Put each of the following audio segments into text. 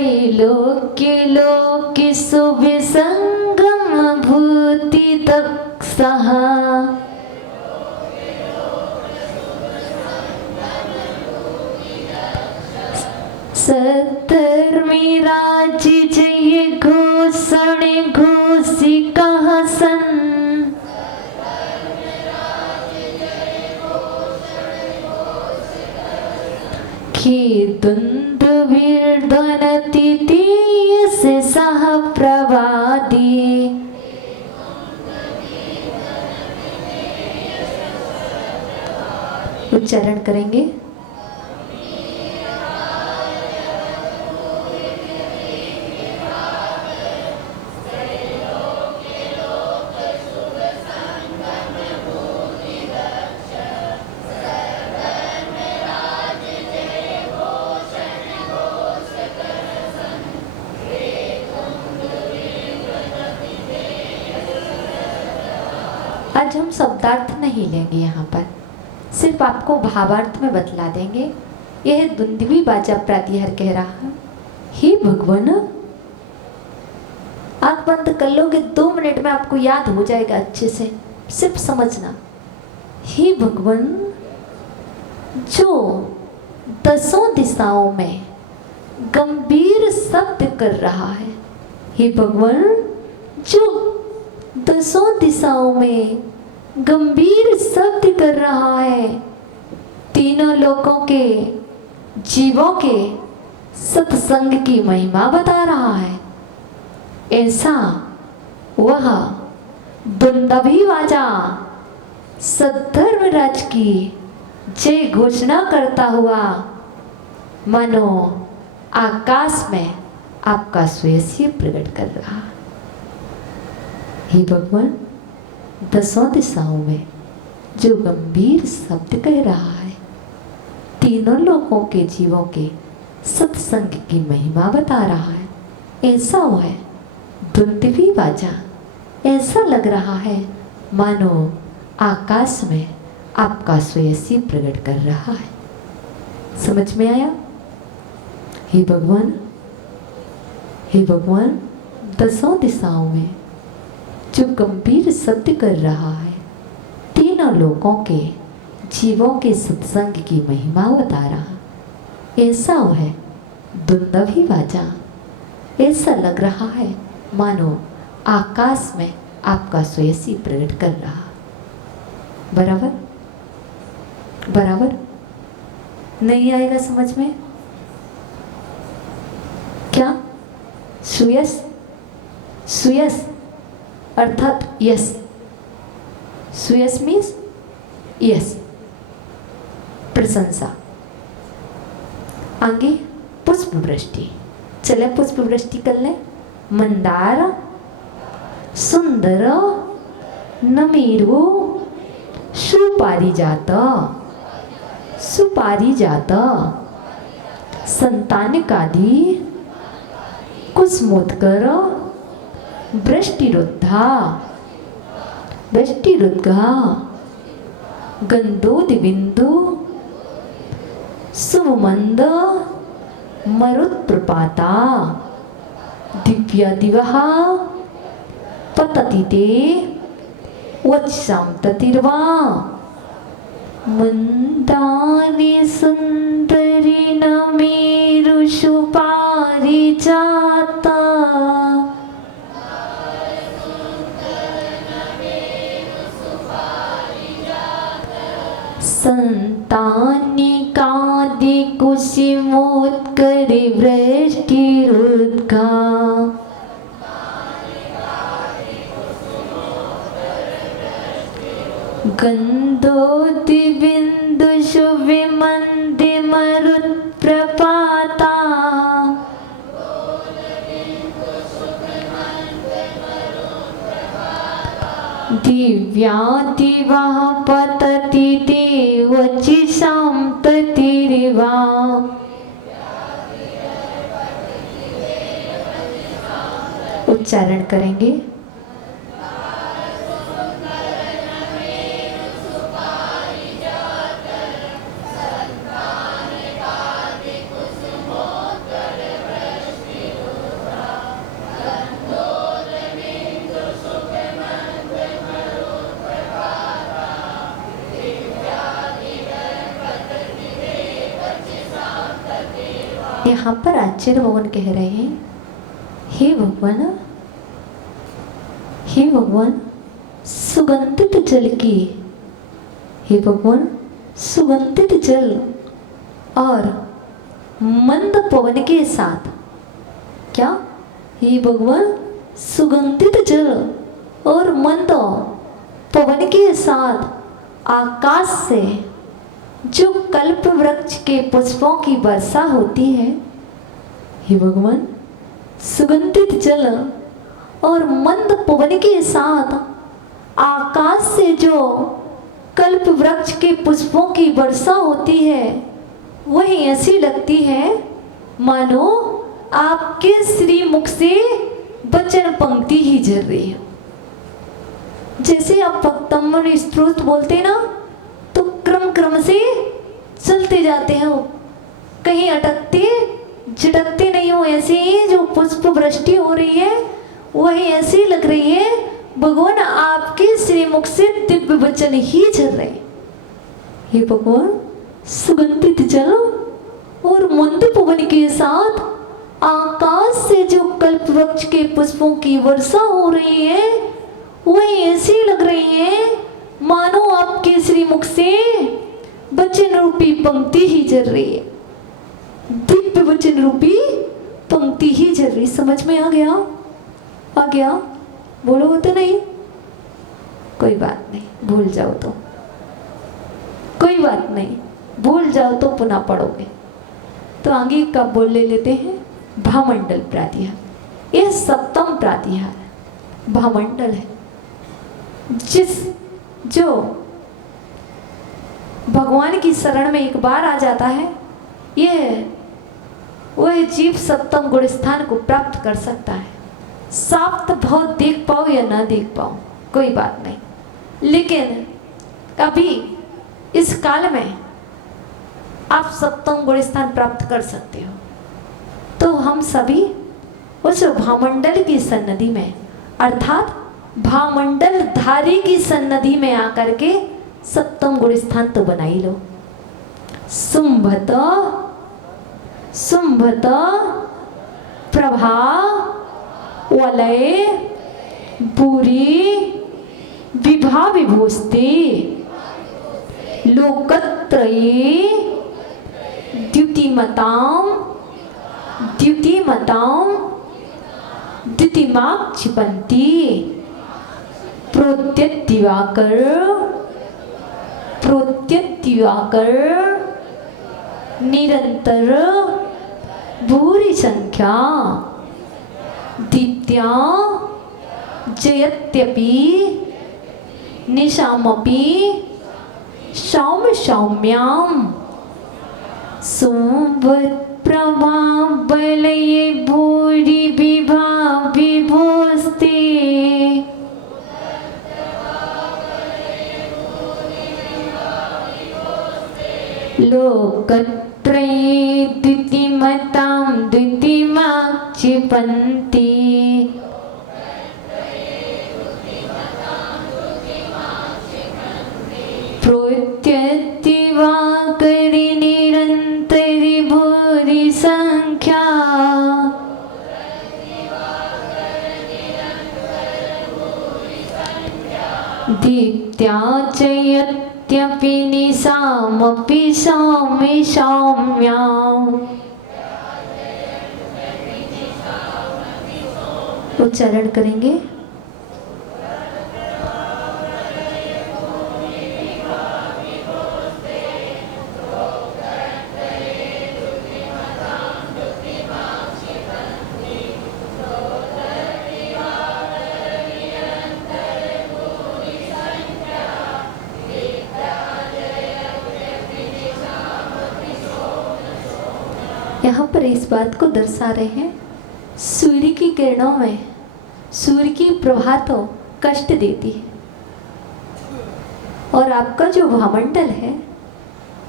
त्रैलोक्य लोके सुविसंगम भूति दक्षः सद्धर्मी राज्य जय घोषण घोषिका सन दुन्दुभिर्ध्वनति तेयस्य सह प्रवादी। उच्चारण करेंगे। आज हम शब्दार्थ नहीं लेंगे, यहाँ पर सिर्फ आपको भावार्थ में बतला देंगे। यह दुंदुभी बाजा प्रातिहार कह रहा है, हे भगवान। आंख बंद कर लोगे, 2 मिनट में आपको याद हो जाएगा अच्छे से, सिर्फ समझना। हे भगवान, जो 10 दिशाओं में गंभीर शब्द कर रहा है, हे भगवान, जो 10 दिशाओं में गंभीर शब्द कर रहा है, तीनों लोकों के जीवों के सत्संग की महिमा बता रहा है, ऐसा वह दुंदुभी बाजा सद्धर्मराज की जय घोषणा करता हुआ मानो आकाश में आपका स्वयं प्रकट कर रहा है। हे भगवान, 10 दिशाओं में जो गंभीर शब्द कह रहा है, तीनों लोकों के जीवों के सत्संग की महिमा बता रहा है, ऐसा हुआ है दुंदुभी बाजा। ऐसा लग रहा है मानो आकाश में आपका स्वयं प्रकट कर रहा है। समझ में आया? हे भगवान, हे भगवान, 10 दिशाओं में जो गंभीर सत्य कर रहा है, तीनों लोकों के जीवों के सत्संग की महिमा बता रहा, ऐसा है दुंदुभी बाजा। ऐसा लग रहा है मानो आकाश में आपका स्वयं प्रकट कर रहा। बराबर बराबर? नहीं आएगा समझ में? क्या सुयस? सुयस अर्थात यस। सुयस मीन्स यस, प्रशंसा। आगे पुष्प वृष्टि। चले पुष्प वृष्टि कर ले। मंदार, सुंदर, नमीरु, सुपारिजात, सुपारिजात, संतानकादि, कुसुमोत्कर, वृष्टिरुद्धा, वृष्टिरुद्गा, गंधोदिबिंदु, शुभमंद, मरुत्प्रपाता, दिव्या दिवः, पतति ते, वत्सां ततिर्वा, मंदानि सुंदरी नमेरु सुपारिजाता। संतानिकादि कुसुमोत्कर वृष्टिरुद्गा। गंधोदिबिंदु शुभिमंदि मरुत्प्रपाता। दिव्या दिवः पतति ते वचिसां ततिर्वा। उच्चारण करेंगे। यहाँ पर आचार्य भगवान कह रहे हैं, हे भगवान सुगंधित जल की, हे भगवान सुगंधित जल और मंद पवन के साथ, क्या, हे भगवान सुगंधित जल और मंद पवन के साथ आकाश से जो कल्प वृक्ष के पुष्पों की वर्षा होती है, हे भगवान सुगंधित जल और मंद पवन के साथ आकाश से जो कल्प वृक्ष के पुष्पों की वर्षा होती है, वही ऐसी लगती है मानो आपके श्री मुख से वचन पंक्ति ही झर रही है। जैसे आप भक्तम्बर स्तोत्र बोलते हैं ना, तो क्रम क्रम से चलते जाते हैं, कहीं अटकते झटकते नहीं हो। ऐसे ही जो पुष्प वृष्टि हो रही है, वही ऐसी लग रही है भगवान आपके श्री मुख से दिव्य वचन ही झर रहे। हे भगवान सुगंधित जल और मंद पवन के साथ आकाश से जो कल्प वृक्ष के पुष्पों की वर्षा हो रही है, वही ऐसी लग रही है मानो आपके श्री मुख से वचन रूपी पंक्ति ही झर रही है, दिव्य वचन रूपी पंक्ति ही झर रही। समझ में आ गया? आ गया? बोलोगे तो नहीं? कोई बात नहीं, भूल जाओ तो कोई बात नहीं, भूल जाओ तो पुनः पढ़ोगे। तो आगे का बोल ले लेते हैं, भामंडल प्रातिहार। यह सप्तम प्रातिहार है, भामंडल है। जो भगवान की शरण में एक बार आ जाता है, वह जीव सप्तम गुण स्थान को प्राप्त कर सकता है। साप्त भाव देख पाओ या ना देख पाओ कोई बात नहीं, लेकिन कभी इस काल में आप सप्तम गुण स्थान प्राप्त कर सकते हो। तो हम सभी उस भामंडल की सन्निधि में, अर्थात भामंडल धारी की सन्निधि में आकर के सप्तम गुण स्थान तो बना ही लो। शुंभत प्रभा वलय पूरी विभा विभूस्ते लोकत्रये द्युतिमतां द्युतिमाक् क्षिपन्ति प्रोत्यदिवाकर निरंतर भूरि संख्या दीप्त्या जयत्यपि निशामपि सौम्यां सुप्रभा बलये भूरि विभा विभूस्ते लोकत्रये द्युतिमतां द्युतिमाक् क्षिपन्ति प्रोत्यदिवाकरि निरन्तरि भूरि संख्या दीप्त्या जयत्यपि निशामपि सौम्यां। उच्चारण करेंगे। यहाँ पर इस बात को दर्शा रहे हैं, सूर्य की किरणों में सूर्य की प्रभा तो कष्ट देती है, और आपका जो भामंडल है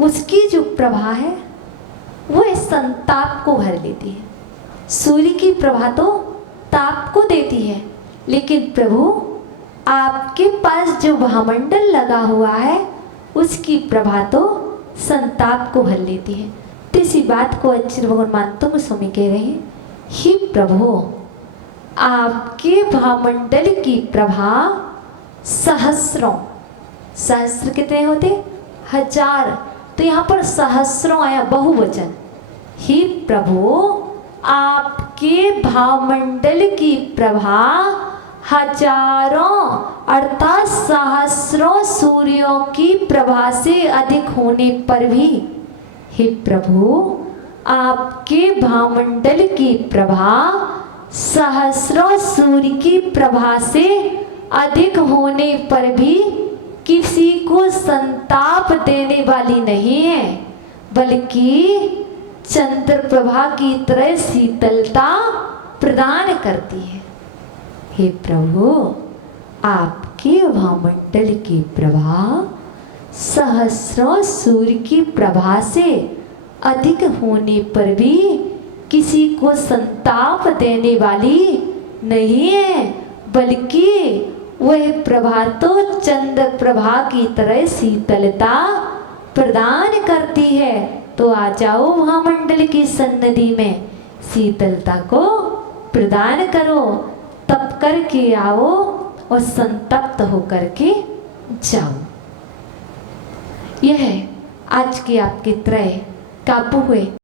उसकी जो प्रभा है वो इस संताप को भर लेती है। सूर्य की प्रभा तो ताप को देती है, लेकिन प्रभु आपके पास जो भामंडल लगा हुआ है उसकी प्रभा तो संताप को भर लेती है। तो छोटी सी बात को अच्छी भगवान मानतों में स्वामी कह रहे हैं, हे प्रभु आपके भामंडल की प्रभा सहस्रों, सहस्र कितने होते? 1000, तो यहाँ पर सहस्रों आया बहुवचन। हे प्रभु आपके भावमंडल की प्रभा हजारों अर्थात सहस्रों सूर्यों की प्रभा से अधिक होने पर भी, हे प्रभु आपके भावमंडल की प्रभा सहस्रों सूर्य की प्रभा से अधिक होने पर भी किसी को संताप देने वाली नहीं है, बल्कि चंद्र प्रभा की तरह शीतलता प्रदान करती है। हे प्रभु आपके भामंडल की प्रभा सहस्रों सूर्य की प्रभा से अधिक होने पर भी किसी को संताप देने वाली नहीं है, बल्कि वह प्रभा तो चंद्र प्रभा की तरह शीतलता प्रदान करती है। तो आ जाओ महामंडल की सन्निधि में, शीतलता को प्रदान करो, तप करके आओ और संतप्त होकर के जाओ। यह आज के आपके त्रय काबू हुए